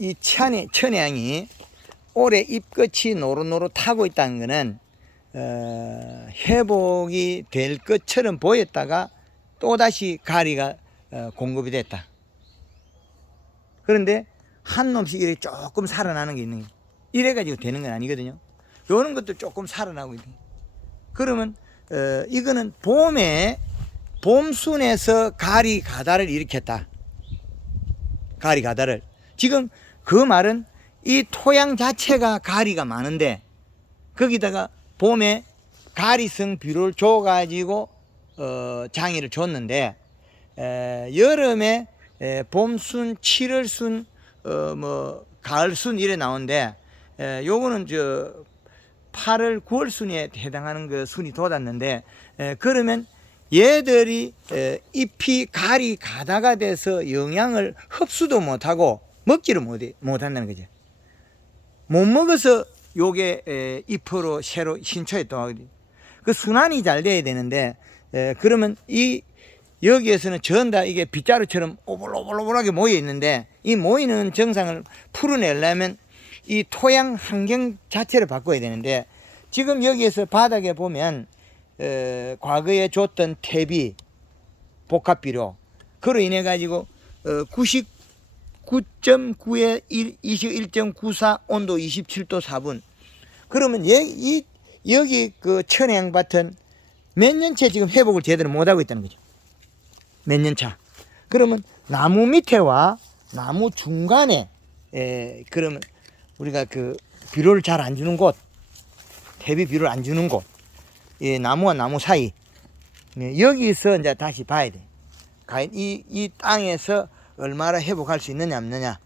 이 천혜향이 올해 잎끝이 노릇노릇하고 있다는 것은 회복이 될 것처럼 보였다가 또다시 가리가 공급이 됐다. 그런데 한 놈씩 이렇게 조금 살아나는 게 있는 거예요. 이래가지고 되는 건 아니거든요. 요런 것도 조금 살아나고 있는 거예요. 그러면 이거는 봄순에서 가리 가다를 일으켰다. 가리 가다를. 지금 그 말은 이 토양 자체가 가리가 많은데 거기다가 봄에 가리성 비료를 줘가지고 장애를 줬는데 여름에 봄순, 7월순, 가을순 이래 나오는데 요거는 8월, 9월순에 해당하는 그 순이 돋았는데 그러면 얘들이 잎이 가리 가다가 돼서 영양을 흡수도 못하고 먹지를 못한다는 거죠. 못 먹어서 요게 잎으로 새로 신초에 또 하거든요. 그 순환이 잘 돼야 되는데 그러면 여기에서는 전 다 이게 빗자루처럼 오글오글오글하게 모여 있는데 이 모이는 정상을 풀어내려면 이 토양 환경 자체를 바꿔야 되는데 지금 여기에서 바닥에 보면 과거에 줬던 퇴비 복합비료 그로 인해 가지고 99.9에 21.94 온도 27도 4분 그러면 여기 그 천혜향밭은 몇 년째 지금 회복을 제대로 못하고 있다는 거죠. 몇 년 차. 그러면 나무 밑에와 나무 중간에 그러면 우리가 그 비료를 잘 안 주는 곳, 퇴비 비료를 안 주는 곳, 나무와 나무 사이 여기서 이제 다시 봐야 돼. 이 땅에서 얼마나 회복할 수 있느냐 없느냐.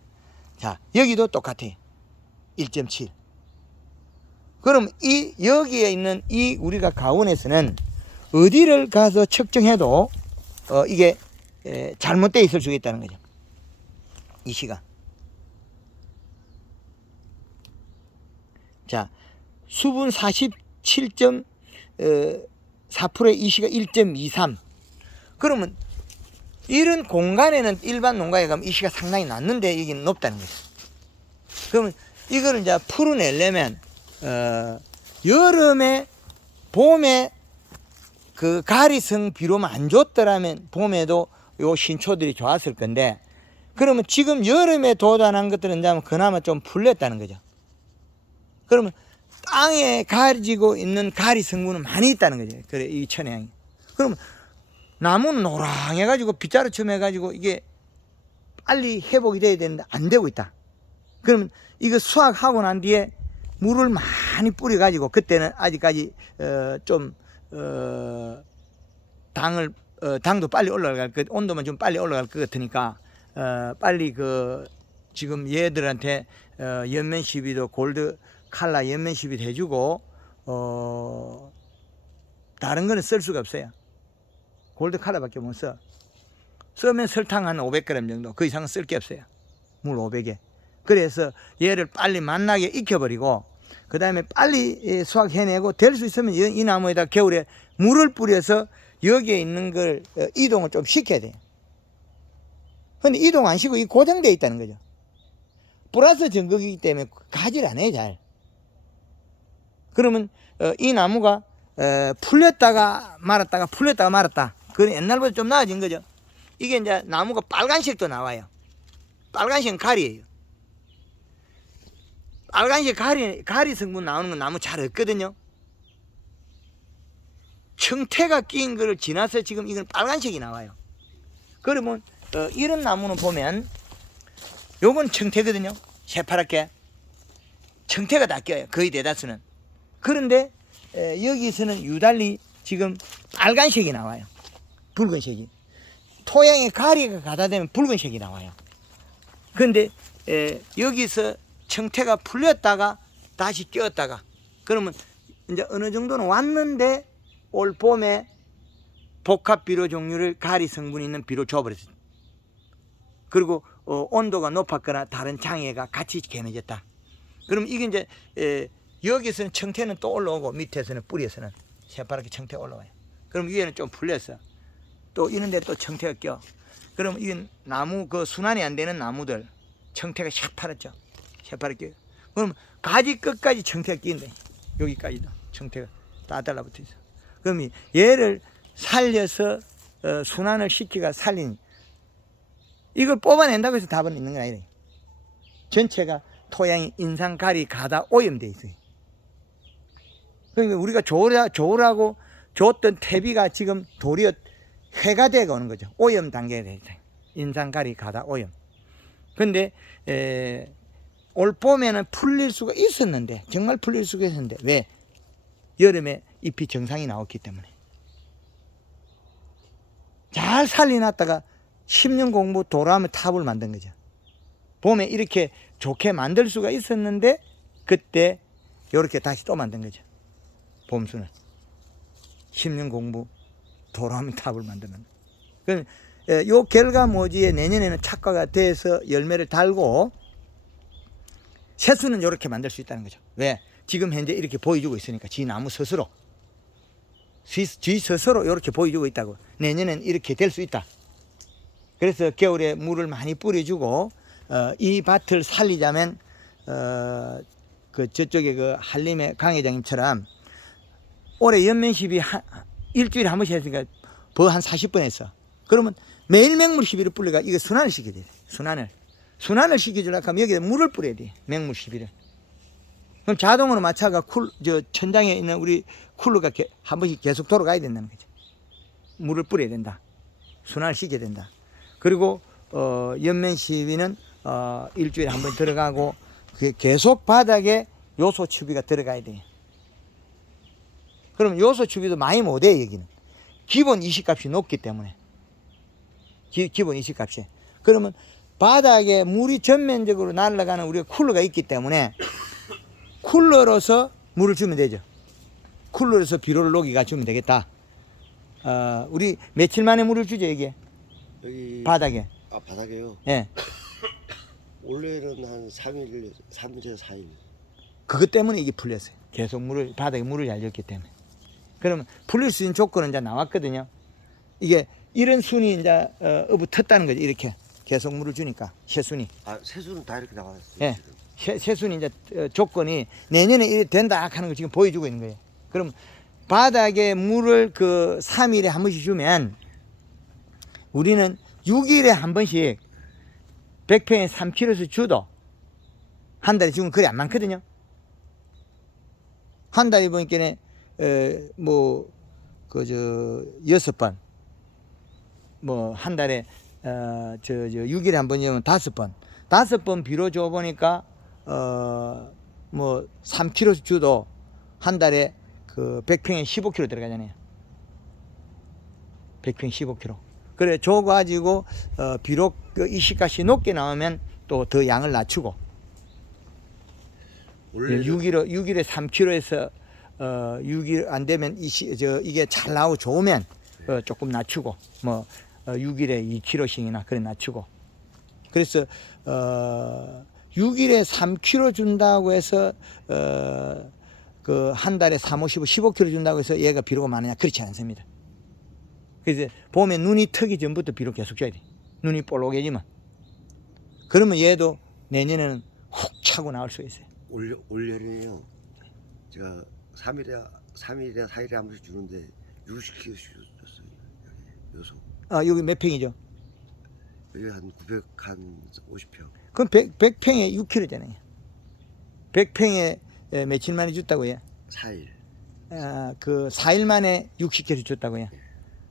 자 여기도 똑같아요. 1.7. 그럼 여기에 있는 우리가 가온에서는 어디를 가서 측정해도 이게 잘못되어 있을 수 있다는 거죠. 이 시가. 자, 수분 47.4%의 이 시가 1.23. 그러면 이런 공간에는 일반 농가에 가면 이 시가 상당히 낮는데 여기는 높다는 거죠. 그러면 이거를 이제 풀어내려면 여름에 봄에 그 가리성 비료만 안 줬더라면 봄에도 요 신초들이 좋았을 건데 그러면 지금 여름에 도달한 것들은 그나마 좀 풀렸다는 거죠. 그러면 땅에 가지고 있는 가리 성분은 많이 있다는 거죠. 그래 이 천혜향이. 그러면 나무는 노랑해가지고 빗자루처럼 해가지고 이게 빨리 회복이 돼야 되는데 안 되고 있다. 그러면 이거 수확하고 난 뒤에 물을 많이 뿌려가지고 그때는 아직까지 당도 빨리 올라갈 것, 온도만 좀 빨리 올라갈 것 같으니까 빨리 지금 얘들한테 연면 시비도 골드 칼라 연면 시비도 해주고 다른 거는 쓸 수가 없어요. 골드 칼라밖에 못 써. 쓰면 설탕 한 500g 정도, 그 이상은 쓸 게 없어요. 물 500에. 그래서 얘를 빨리 만나게 익혀버리고 그 다음에 빨리 수확해내고 될 수 있으면 이 나무에다 겨울에 물을 뿌려서 여기에 있는 걸 이동을 좀 시켜야 돼요. 근데 이동 안 시키고 고정되어 있다는 거죠. 플러스 전극이기 때문에 가지를 안 해요, 잘. 그러면 이 나무가 풀렸다가 말았다가 풀렸다가 말았다. 그건 옛날보다 좀 나아진 거죠. 이게 이제 나무가 빨간색도 나와요. 빨간색은 가리예요. 빨간색 가리 성분 나오는 건 나무 잘 없거든요. 청태가 끼인 거를 지나서 지금 이건 빨간색이 나와요. 그러면 이런 나무는 보면 요건 청태거든요. 새파랗게 청태가 다 껴요. 거의 대다수는. 그런데 여기서는 유달리 지금 빨간색이 나와요. 붉은색이. 토양에 가리가 가다 되면 붉은색이 나와요. 그런데 여기서 청태가 풀렸다가 다시 꼈다가 그러면 이제 어느 정도는 왔는데 올 봄에 복합 비료 종류를 가리 성분이 있는 비료 줘버렸어요. 그리고 온도가 높았거나 다른 장애가 같이 개매졌다. 그럼 이게 이제 여기서는 청태는 또 올라오고 밑에서는 뿌리에서는 새파랗게 청태가 올라와요. 그럼 위에는 좀 풀렸어. 또 이런 데 또 청태가 껴. 그럼 이건 나무 순환이 안 되는 나무들 청태가 새파랗죠. 새파랗게. 그럼 가지 끝까지 청태가 끼인다. 여기까지도 청태가 다 달라붙어 있어. 그럼 얘를 살려서 순환을 시키가 살린 이걸 뽑아낸다고 해서 답은 있는 건 아니에요. 전체가 토양이 인산가리 가다 오염돼 있어요. 그러니까 우리가 좋으라고 줬던 퇴비가 지금 도리어 해가 되고 오는 거죠. 오염 단계에 대해서 인산가리 가다 오염. 근데 올 봄에는 풀릴 수가 있었는데 정말 풀릴 수가 있었는데 왜? 여름에 잎이 정상이 나왔기 때문에 잘 살려놨다가 10년 공부 도라하면 탑을 만든 거죠. 봄에 이렇게 좋게 만들 수가 있었는데 그때 이렇게 다시 또 만든 거죠. 봄순을 10년 공부 도라하면 탑을 만드는. 그럼 요 결과모지에 내년에는 착과가 돼서 열매를 달고 새수는 이렇게 만들 수 있다는 거죠. 왜? 지금 현재 이렇게 보여주고 있으니까 지 나무 스스로 지 스스로 이렇게 보여주고 있다고. 내년엔 이렇게 될 수 있다. 그래서 겨울에 물을 많이 뿌려주고 이 밭을 살리자면 그 저쪽에 그 한림의 강 회장님처럼 올해 연면시비 일주일에 한 번씩 했으니까 한 40번 했어. 그러면 매일 맹물 시비를 뿌려가 이거 순환을 시켜야 돼. 순환을 시켜주려고 하면 여기다 물을 뿌려야 돼. 맹물 시비를. 그럼 자동으로 마차가 천장에 있는 우리 쿨러가 한 번씩 계속 돌아가야 된다는 거죠. 물을 뿌려야 된다. 순환을 시켜야 된다. 그리고 연면 시비는 일주일에 한 번 들어가고 계속 바닥에 요소 추비가 들어가야 돼요. 그럼 요소 추비도 많이 못해 여기는. 기본 이식값이 높기 때문에. 기본 이식값이. 그러면 바닥에 물이 전면적으로 날아가는 우리가 쿨러가 있기 때문에 쿨러로서 물을 주면 되죠. 쿨러로서 비료를 녹이가 주면 되겠다. 우리 며칠 만에 물을 주죠 이게? 여기 바닥에. 바닥에요? 예. 원래는 한 3일에서 4일. 그것 때문에 이게 풀렸어요. 계속 바닥에 물을 잘 줬기 때문에. 그러면 풀릴 수 있는 조건은 이제 나왔거든요. 이게 이런 순이 이제 텄다는 거죠. 이렇게 계속 물을 주니까 새순이. 새순은 다 이렇게 나왔어요. 예. 새순이 이제 조건이 내년에 이래 된다 하는 걸 지금 보여주고 있는 거예요. 그럼 바닥에 물을 3일에 한 번씩 주면 우리는 6일에 한 번씩 100평에 3kg씩 주도 한 달에 지금 그리 안 많거든요. 한 달에 보니까 6번 한 달에 6일에 한 번이면 5번 5번 비료 줘 보니까 3kg씩 주도 한 달에 100평에 15kg 들어가잖아요. 100평 15kg. 그래 줘가지고 비록 이식값이 높게 나오면 또 더 양을 낮추고 6일에 3kg에서 6일 안 되면 이게 잘 나오고 좋으면 조금 낮추고 6일에 2kg씩이나 그래 낮추고. 그래서 6일에 3kg 준다고 해서 한 달에 3, 5, 15kg 준다고 해서 얘가 비료가 많으냐? 그렇지 않습니다. 그래서 봄에 눈이 트기 전부터 비료 계속 줘야 돼. 눈이 볼록해지면. 그러면 얘도 내년에는 훅 차고 나올 수 있어요. 올여름에요. 제가 3일에 4일에 한 번씩 주는데 60kg씩 줬어요. 요소. 여기 몇 평이죠? 여기 한 950평. 그럼 100평에 6kg잖아요. 100평에 며칠 만에 줬다고요? 4일. 4일 만에 60kg 줬다고요?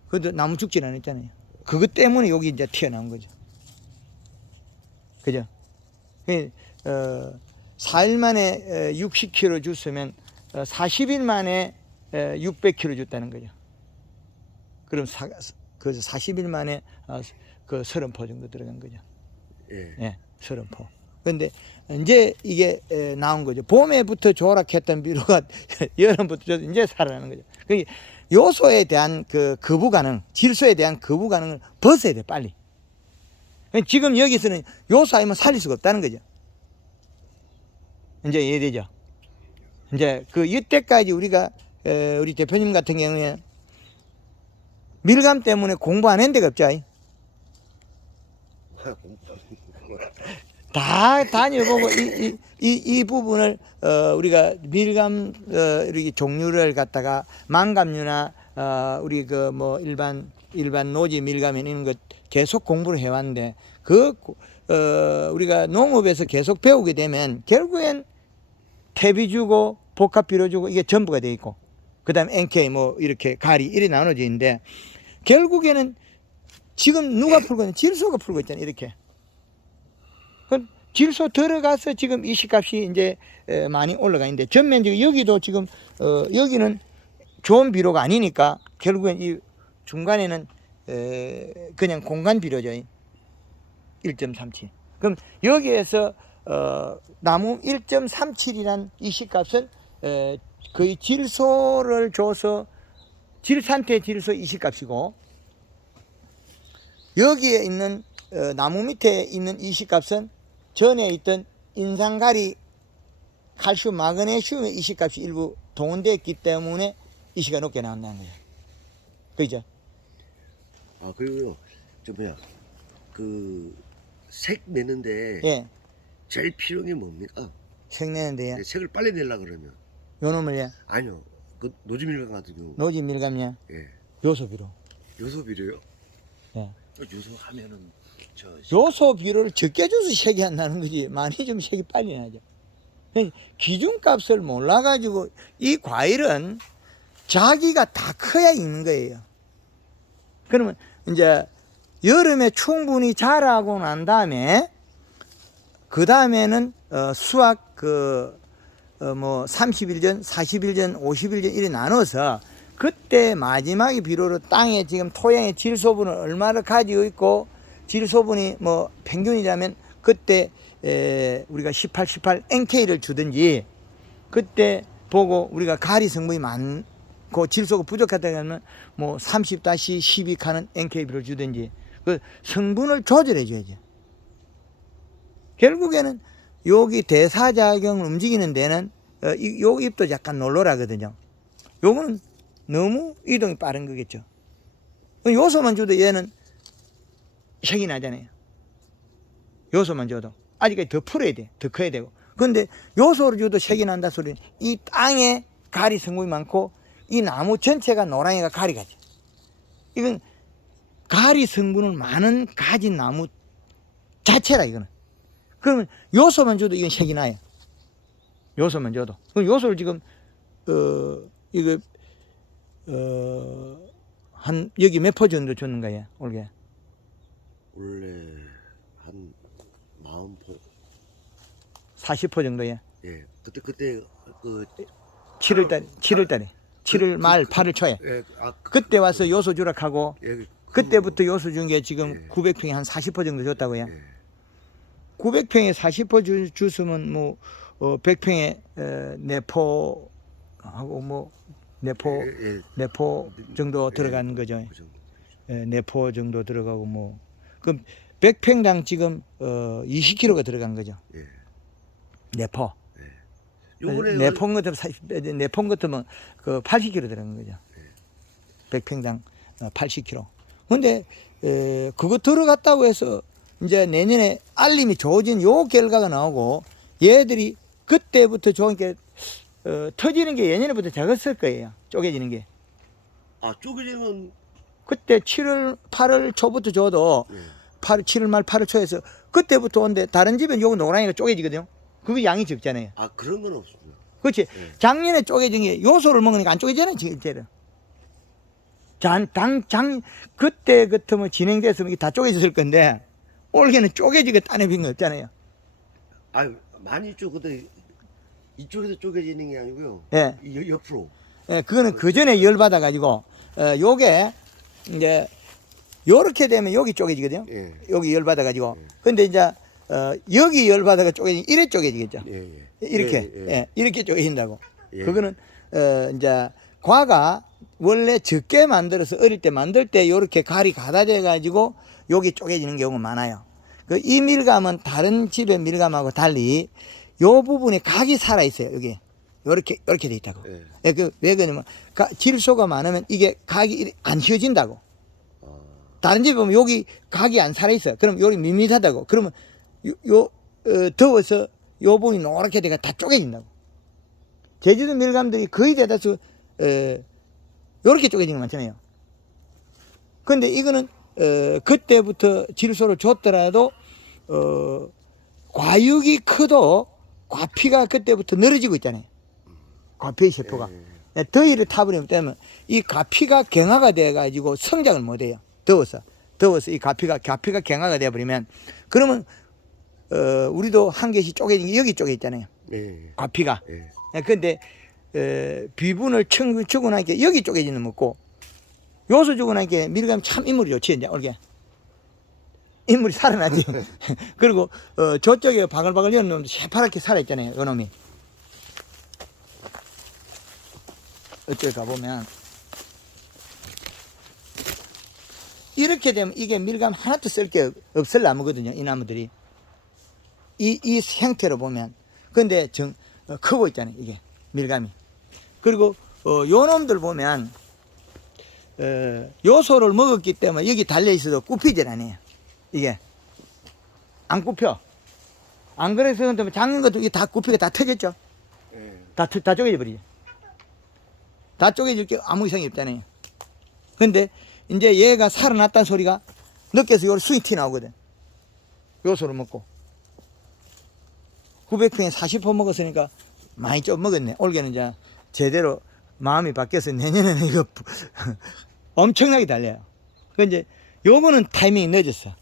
그것도 나무 죽질 않았잖아요. 그것 때문에 여기 이제 튀어나온 거죠. 그죠? 4일 만에 60kg 줬으면 40일 만에 600kg 줬다는 거죠. 그럼 40일 만에 30포 정도 들어간 거죠. 예, 30포. 그런데 이제 이게 나온 거죠. 봄에부터 조락했던 비료가 여름부터 이제 살아나는 거죠. 그러니까 요소에 대한 거부가능, 질소에 대한 거부가능을 벗어야 돼, 빨리. 지금 여기서는 요소 아니면 살릴 수가 없다는 거죠. 이제 이해되죠? 이제 이때까지 우리가, 우리 대표님 같은 경우에 밀감 때문에 공부 안 한 데가 없죠. 다 다녀보고 이 부분을 우리가 밀감 이렇게 종류를 갖다가 망감류나 우리 그 뭐 일반 노지 밀감이나 이런 것 계속 공부를 해왔는데 우리가 농업에서 계속 배우게 되면 결국엔 퇴비 주고 복합비료 주고 이게 전부가 돼 있고 그다음에 NK 뭐 이렇게 가리 이렇게 나눠져 있는데 결국에는 지금 누가 풀고 있는 질소가 풀고 있잖아요. 이렇게. 질소 들어가서 지금 이식값이 이제 많이 올라가 있는데 전면적으로 여기도 지금 여기는 좋은 비료가 아니니까 결국엔 이 중간에는 그냥 공간 비료죠. 1.37. 그럼 여기에서 나무 1.37이란 이식값은 거의 질소를 줘서 상태 질소 이식값이고 여기에 있는 나무 밑에 있는 이식값은 전에 있던 인산가리, 칼슘, 마그네슘의 이식값이 일부 동원되었기 때문에 이식가 높게 나온다는 거예요. 그죠? 아 그리고요 색 내는데 예. 제일 필요한 게 뭡니까? 색 내는데요. 네, 색을 빨리 내려 그러면 요 놈을 예. 아니요 그 노지밀감 같은 경우 노지 밀감요. 예 요소비료. 요소비료요? 예. 요소하면은 요소비료를 적게 줘서 색이 안 나는 거지. 많이 좀 색이 빨리 나죠. 기준값을 몰라가지고 이 과일은 자기가 다 커야 있는 거예요. 그러면 이제 여름에 충분히 자라고 난 다음에 그 다음에는 수확 뭐 30일 전, 40일 전, 50일 전 이렇게 나눠서 그때 마지막에 비료로 땅에 지금 토양의 질소분을 얼마나 가지고 있고 질소분이 뭐 평균이라면 그때 우리가 18 NK를 주든지 그때 보고 우리가 가리 성분이 많고 질소가 부족하다 하면 뭐 30-12 칸은 NK 비료를 주든지 그 성분을 조절해 줘야죠. 결국에는 여기 대사작용을 움직이는 데는 요 잎도 약간 놀로라거든요. 요거는 너무 이동이 빠른 거겠죠. 요소만 줘도 얘는 색이 나잖아요. 요소만 줘도 아직까지 더 풀어야 돼. 더 커야 되고. 그런데 요소를 줘도 색이 난다 소리는 이 땅에 가리 성분이 많고 이 나무 전체가 노랑이가 가리가죠. 이건 가리 성분을 많은 가진 나무 자체라 이거는. 그러면 요소만 줘도 이건 색이 나요. 요소만 줘도. 그럼 요소를 지금 이거 한 여기 몇 퍼 정도 줬는 거예요 올게? 원래 한 40포 40% 정도에. 예 그때 7월달에 7월 말 8월 초에 예, 그때 와서 요소 주락하고 예, 그때부터 요소 준 게 지금 예. 900평에 한 40% 정도 줬다고요. 예. 900평에 40% 줬으면 뭐 100평에 내포하고 뭐 내포 정도 들어가는 거죠. 그 정도. 예, 내포 정도 들어가고 뭐 그럼 100평당 지금 20kg가 들어간 거죠. 예. 내포. 요번에 내폰 같으면 그 80kg 들어간 거죠. 100평당 80kg. 근데 그거 들어갔다고 해서 이제 내년에 알림이 좋아진 요 결과가 나오고 얘들이 그때부터 좋은 게 터지는 게 예년부터 적었을 거예요. 쪼개지는 게. 아 쪼개지면 그때 7월 8월 초부터 줘도 7월 말 8월 초에서 그때부터 온데 다른 집은 요거 노랑이가 쪼개지거든요. 그거 양이 적잖아요. 아 그런 건 없습니다. 그렇지. 작년에 쪼개진 게 요소를 먹으니까 안 쪼개지잖아요. 실제로. 그때 같으면 진행됐으면 이게 다 쪼개졌을 건데 올해는 쪼개지게 따내빈 거 없잖아요. 아 많이 근데 이쪽에서 쪼개지는 게 아니고요. 예. 옆으로. 예, 그거는 그 전에 열 받아가지고 요게 이제 요렇게 되면 여기 쪼개지거든요. 예. 여기 열 받아가지고. 근데 이제 여기 열 받아가 쪼개지 이래 쪼개지겠죠. 예. 이렇게 이렇게 쪼개진다고. 예. 그거는 이제 과가 원래 적게 만들어서 어릴 때 만들 때 이렇게 갈이 가다져 가지고 여기 쪼개지는 경우가 많아요. 그 이 밀감은 다른 집의 밀감하고 달리 요 부분에 각이 살아 있어요. 여기 이렇게 돼 있다고. 예. 예, 왜 그러냐면 질소가 많으면 이게 각이 안 휘어진다고. 다른 집에 보면 여기 각이 안 살아 있어. 그럼 여기 밋밋하다고. 그러면 더워서 요 부분이 노랗게 돼가 다 쪼개진다고. 제주도 밀감들이 거의 대다수 요렇게 쪼개지는 거 많잖아요. 근데 이거는 그때부터 질소를 줬더라도 과육이 커도 과피가 그때부터 늘어지고 있잖아요. 과피의 세포가. 더위를 타버리면 때문에 이 과피가 경화가 돼가지고 성장을 못해요. 더워서 이 과피가 경화가 돼버리면 그러면 우리도 한 개씩 쪼개진 게 여기 쪼개 있잖아요. 과피가. 근데 비분을 주고 나니까 여기 쪼개지는 먹고 요소 주고 나니까 밀감이 참 인물이 좋지 이제 올게. 인물이 살아나지. 그리고 저쪽에 바글바글 여는 놈도 새파랗게 살아있잖아요. 요 놈이. 어쩌게 가보면 이렇게 되면 이게 밀감 하나도 쓸 게 없을 나무거든요. 이 나무들이 이 형태로 보면. 근데 크고 있잖아요. 이게 밀감이. 그리고 요 놈들 보면 요소를 먹었기 때문에 여기 달려있어도 굽히질 않아요. 이게 안 굽혀. 안 그래서 작은 것도 이게 다 굽히가 다 터졌죠. 다 쪼개져 버리죠. 다 쪼개질 게 아무 이상이 없잖아요. 근데 이제 얘가 살아났다는 소리가 늦게서 요 수이 티 나오거든. 요소를 먹고 900평에 40포 먹었으니까 많이 좀 먹었네. 올해는 이제 제대로 마음이 바뀌어서 내년에는 이거 엄청나게 달려요. 그 이제 요거는 타이밍이 늦었어.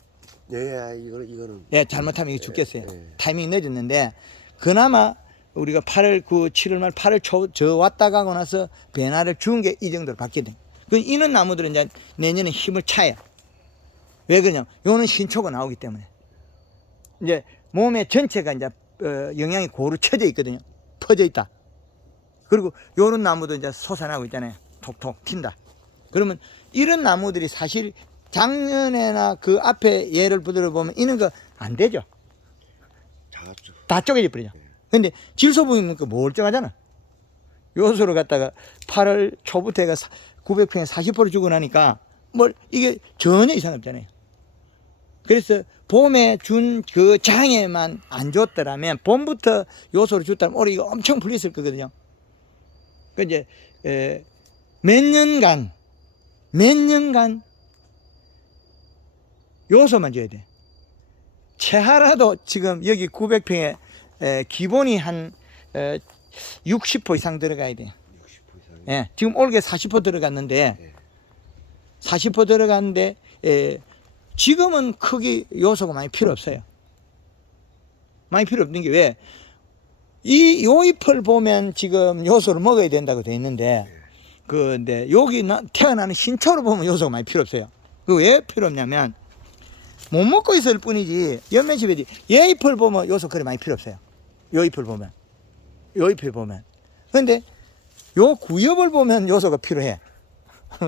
이거는. 예, 잘못하면 이거 죽겠어요. 타이밍이 늦었는데 그나마 우리가 8월 9, 7월 말 8월 초 저 왔다 가고 나서 변화를 준 게 이 정도로 바뀌거든. 그 이런 나무들은 이제 내년에 힘을 차요. 왜 그러냐? 요는 신초가 나오기 때문에. 이제 몸의 전체가 이제 영양이 고루 쳐져 있거든요. 퍼져 있다. 그리고 요런 나무도 이제 솟아나고 있잖아요. 톡톡 튄다. 그러면 이런 나무들이 사실 작년에나 그 앞에 예를 들어보면 이런 거 안 되죠. 작았죠. 다 쪼개져 버리죠. 근데 질소 보면 멀쩡하잖아. 요소를 갖다가 8월 초부터 해가 900평에 40%를 주고 나니까 뭘 이게 전혀 이상 없잖아요. 그래서 봄에 준 그 장에만 안 줬더라면 봄부터 요소를 줬다면 올해 이거 엄청 풀렸을 거거든요. 그 이제 몇 년간 요소만 줘야 돼. 채하라도 지금 여기 900평에 기본이 한 60% 이상 들어가야 돼요. 60% 이상. 예, 지금 올게 40% 들어갔는데 40% 들어갔는데 지금은 크게 요소가 많이 필요 없어요. 많이 필요 없는 게 왜? 요 잎을 보면 지금 요소를 먹어야 된다고 돼 있는데 근데 여기 태어나는 신초로 보면 요소가 많이 필요 없어요. 그 왜 필요 없냐면 못 먹고 있을 뿐이지 연면십에도 얘 잎을 보면 요소 그리 많이 필요 없어요. 요 잎을 보면 근데 요 구엽을 보면 요소가 필요해.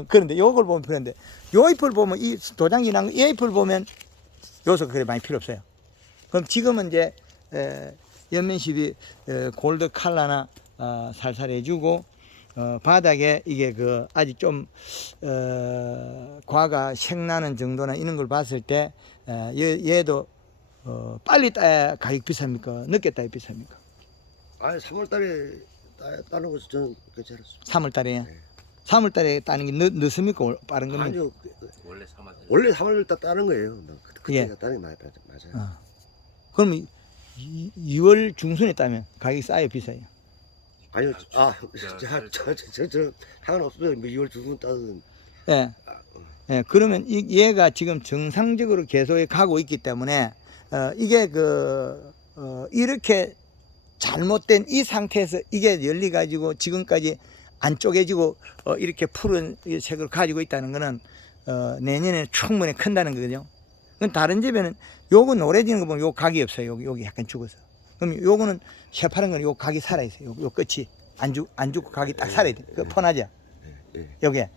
그런데 요걸 보면 필요한데 요 잎을 보면 이 도장기 난 얘 잎을 보면 요소가 그리 많이 필요 없어요. 그럼 지금은 이제 연면십이 골드 칼라나 살살 해주고 바닥에 이게 그 아직 좀 과가 색나는 정도나 이런 걸 봤을 때 얘도 빨리 따야 가격 비쌉니까? 늦게 따야 비쌉니까? 아, 3월달에 따는 것은 저는 괜찮았어요. 3월달에 네. 3월달에 따는 게 늦습니까? 빠른 겁니까? 아니요, 원래 3월. 원래 3월달 따는 거예요. 그때가 예. 따는 게 맞아요. 그럼 2월 중순에 따면 가격이 싸요, 비싸요? 아니요, 저 상관없어요. 뭐 2월 중순 따든. 예. 예, 그러면 얘가 지금 정상적으로 계속해 가고 있기 때문에 이게 이렇게 잘못된 이 상태에서 이게 열리 가지고 지금까지 안 쪼개지고 이렇게 푸른 색을 가지고 있다는 거는 내년에 충분히 큰다는 거거든요. 그럼 다른 집에는 요거 노래지는 거 보면 요 각이 없어요. 여기 약간 죽어서. 그럼 요거는 새파란 거는 요 각이 살아있어요. 요 끝이 안 죽고 각이 딱 살아야 돼. 그 폰하죠. 요게.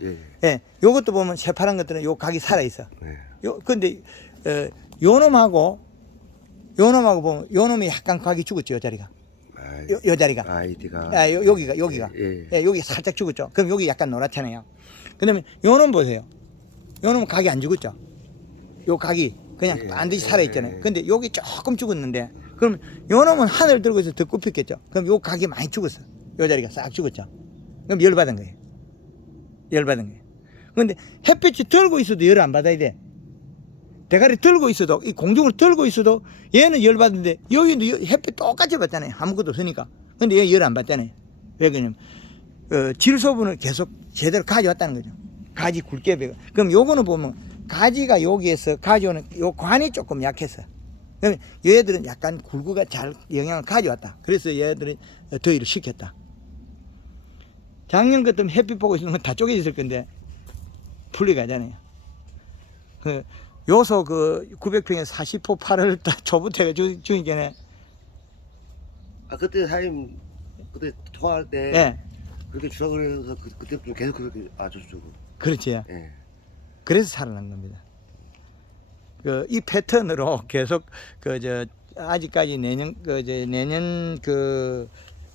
예. 요것도 보면 새파란 것들은 요 각이 살아있어. 근데 요 놈하고 보면 요 놈이 약간 각이 죽었죠. 요 자리가. 요 자리가. 아이디가. 여기가. 예. 여기 살짝 죽었죠. 그럼 여기 약간 노랗잖아요. 그 다음에 요 놈 보세요. 요 놈은 각이 안 죽었죠. 요 각이 그냥 반드시 살아있잖아요. 근데 여기 조금 죽었는데 그럼 요 놈은 하늘 들고 있어 더 굽혔겠죠. 그럼 요 각이 많이 죽었어. 요 자리가 싹 죽었죠. 그럼 열 받은 거예요. 열 받은 거예요. 근데 햇빛이 들고 있어도 열을 안 받아야 돼. 대가리 들고 있어도, 이 공중을 들고 있어도 얘는 열 받는데 여기도 햇빛 똑같이 받잖아요. 아무것도 없으니까. 근데 얘 열 안 받잖아요. 왜 그러냐면 질소분을 계속 제대로 가져왔다는 거죠. 가지 굵게 배가. 그럼 요거는 보면 가지가 여기에서 가져오는 요 관이 조금 약했어. 그럼 얘들은 약간 굵고가 잘 영향을 가져왔다. 그래서 얘들은 더위를 식혔다. 작년 같으면 햇빛 보고 있는 건 다 쪼개져 있을 건데 풀려가잖아요. 그 요소 그 900평에 40호 8을 다 초부터가 주니까. 아 그때 사장님 그때 통화할 때 예. 그렇게 주장을 해서 그때 좀 계속 그렇게 좋죠. 그렇지. 예. 그래서 살아난 겁니다. 이 패턴으로 계속 아직까지 내년 내년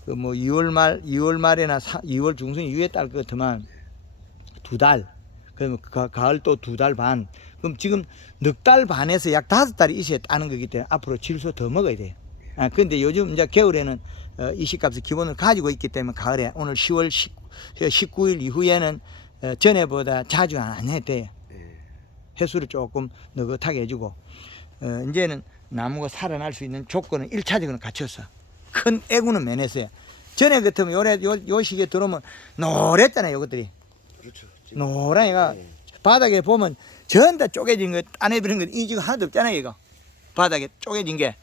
뭐 2월 말에나 2월 중순 이후에 딸 것 같으면 2달. 그러면 가을 또 2달 반. 그럼 지금 넉 달 반에서 약 5달이 있어야 따는 거기 때문에 앞으로 질소 더 먹어야 돼요. 근데 요즘 이제 겨울에는 이 시값을 기본을 가지고 있기 때문에 가을에 오늘 10월 19일 이후에는 전에보다 자주 안 해도 돼요. 해수를 조금 느긋하게 해주고 이제는 나무가 살아날 수 있는 조건은 1차적으로 갖췄어. 큰 애구는 면했어요. 전에 같으면 요 시기에 들어오면 노랬잖아요. 이것들이. 그렇죠. 노란 애가 바닥에 보면 전 다 쪼개진 거 따내버린 거 이 지금 하나도 없잖아요. 이거 바닥에 쪼개진 게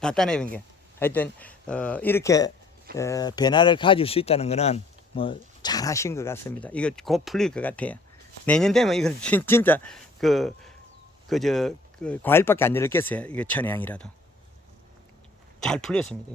다 따내버린 게. 하여튼 이렇게 변화를 가질 수 있다는 거는 뭐 잘하신 것 같습니다. 이거 곧 풀릴 것 같아요. 내년 되면 이거 진짜 과일밖에 안 들었겠어요. 이거 천혜향이라도 잘 풀렸습니다.